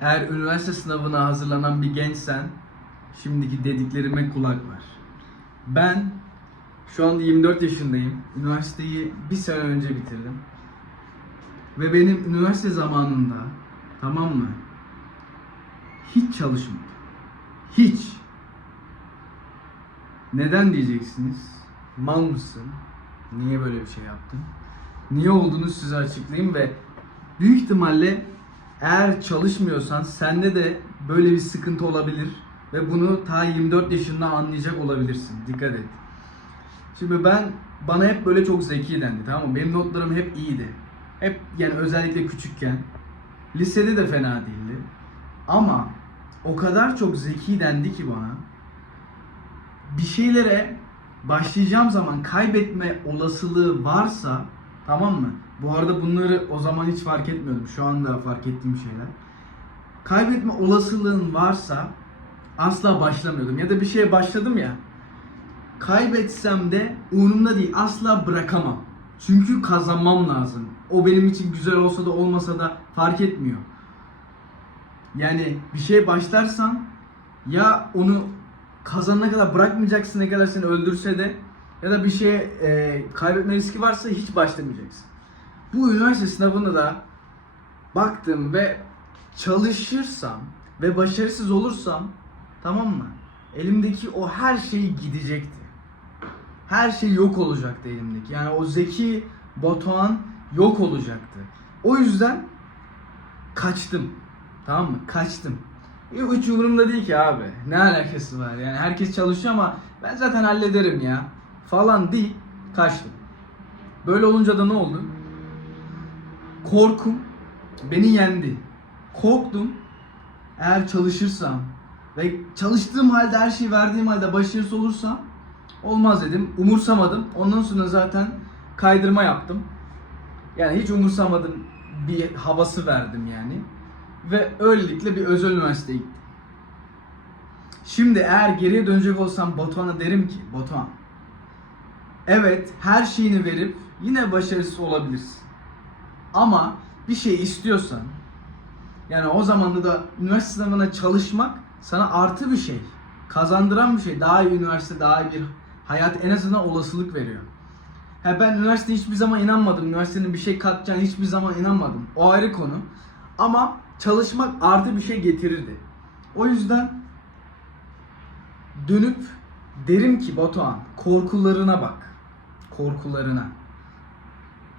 Eğer üniversite sınavına hazırlanan bir gençsen şimdiki dediklerime kulak ver. Ben şu anda 24 yaşındayım. Üniversiteyi bir sene önce bitirdim. Ve benim üniversite zamanında tamam mı? Hiç çalışmadım. Hiç. Neden diyeceksiniz? Mal mısın? Niye böyle bir şey yaptın? Niye olduğunu size açıklayayım ve büyük ihtimalle eğer çalışmıyorsan sende de böyle bir sıkıntı olabilir ve bunu ta 24 yaşında anlayacak olabilirsin. Dikkat et. Şimdi ben bana hep böyle çok zeki dendi tamam mı? Benim notlarım hep iyiydi. Hep yani özellikle küçükken. Lisede de fena değildi. Ama o kadar çok zeki dendi ki bana. Bir şeylere başlayacağım zaman kaybetme olasılığı varsa tamam mı? Bu arada bunları o zaman hiç fark etmiyordum. Şu anda fark ettiğim şeyler. Kaybetme olasılığın varsa asla başlamıyordum. Ya da bir şeye başladım ya. Kaybetsem de umurumda değil. Asla bırakamam. Çünkü kazanmam lazım. O benim için güzel olsa da olmasa da fark etmiyor. Yani bir şeye başlarsan ya onu kazanana kadar bırakmayacaksın ne kadar seni öldürse de ya da bir şeye e, kaybetme riski varsa hiç başlamayacaksın. Bu üniversite sınavında da baktım ve çalışırsam ve başarısız olursam tamam mı? Elimdeki o her şey gidecekti. Her şey yok olacaktı elimdeki. Yani o zeki Batuhan yok olacaktı. O yüzden kaçtım. Tamam mı? Kaçtım. E, Hiç umurumda değil ki abi. Ne alakası var? Yani herkes çalışıyor ama ben zaten hallederim ya. Falan değil. Kaçtım. Böyle olunca da ne oldu? Korkum beni yendi. Korktum. Eğer çalışırsam ve çalıştığım halde her şeyi verdiğim halde başarısız olursam olmaz dedim. Umursamadım. Ondan sonra zaten kaydırma yaptım. Yani hiç umursamadım bir havası verdim yani. Ve öylelikle bir özel üniversiteye gittim. Şimdi eğer geriye dönecek olsam Batuhan'a derim ki Batuhan Evet her şeyini verip yine başarısız olabilirsin. Ama bir şey istiyorsan yani o zamanda da üniversite sınavına çalışmak sana artı bir şey. Kazandıran bir şey. Daha iyi üniversite, daha iyi bir hayat en azından olasılık veriyor. Ha ben üniversiteye hiçbir zaman inanmadım. Üniversitenin bir şey katacağını hiçbir zaman inanmadım. O ayrı konu. Ama çalışmak artı bir şey getirirdi. O yüzden dönüp derim ki Batuhan korkularına bak. Korkularına.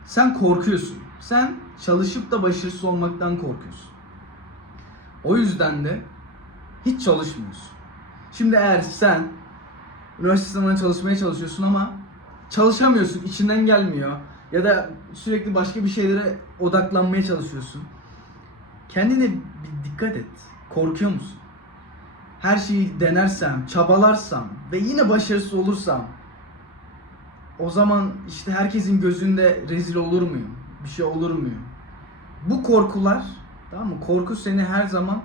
Sen korkuyorsun. Sen çalışıp da başarısız olmaktan korkuyorsun. O yüzden de hiç çalışmıyorsun. Şimdi eğer sen üniversite sınavına çalışmaya çalışıyorsun ama çalışamıyorsun, içinden gelmiyor ya da sürekli başka bir şeylere odaklanmaya çalışıyorsun. Kendine bir dikkat et. Korkuyor musun? Her şeyi denersem, çabalarsam ve yine başarısız olursam o zaman işte herkesin gözünde rezil olur muyum? Bir şey olur muyum? Bu korkular, tamam mı? Korku seni her zaman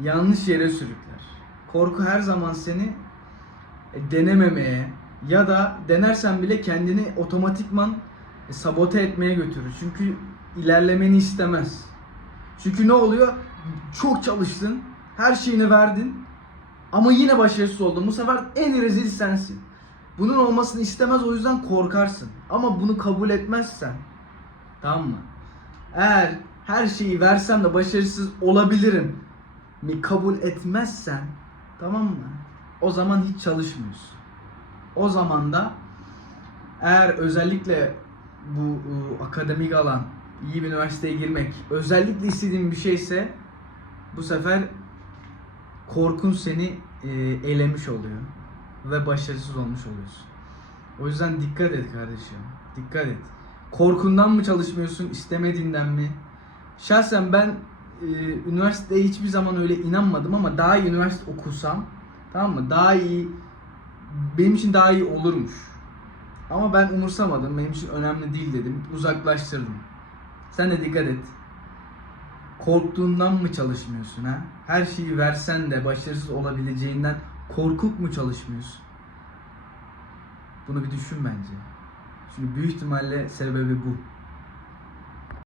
yanlış yere sürükler. Korku her zaman seni e, denememeye ya da denersen bile kendini otomatikman e, sabote etmeye götürür. Çünkü ilerlemeni istemez. Çünkü ne oluyor? Çok çalıştın, her şeyini verdin ama yine başarısız oldun. Bu sefer en rezil sensin. Bunun olmasını istemez o yüzden korkarsın. Ama bunu kabul etmezsen tamam mı? Eğer her şeyi versem de başarısız olabilirim mi kabul etmezsen tamam mı? O zaman hiç çalışmıyorsun. O zaman da eğer özellikle bu e, akademik alan iyi bir üniversiteye girmek özellikle istediğin bir şeyse bu sefer korkun seni e, elemiş oluyor ve başarısız olmuş oluyorsun. O yüzden dikkat et kardeşim. Dikkat et. Korkundan mı çalışmıyorsun, istemediğinden mi? Şahsen ben e, üniversiteye hiçbir zaman öyle inanmadım ama daha iyi üniversite okusam tamam mı? Daha iyi benim için daha iyi olurmuş. Ama ben umursamadım. Benim için önemli değil dedim. Uzaklaştırdım. Sen de dikkat et. Korktuğundan mı çalışmıyorsun ha? Her şeyi versen de başarısız olabileceğinden korkup mu çalışmıyorsun? Bunu bir düşün bence. Çünkü büyük ihtimalle sebebi bu.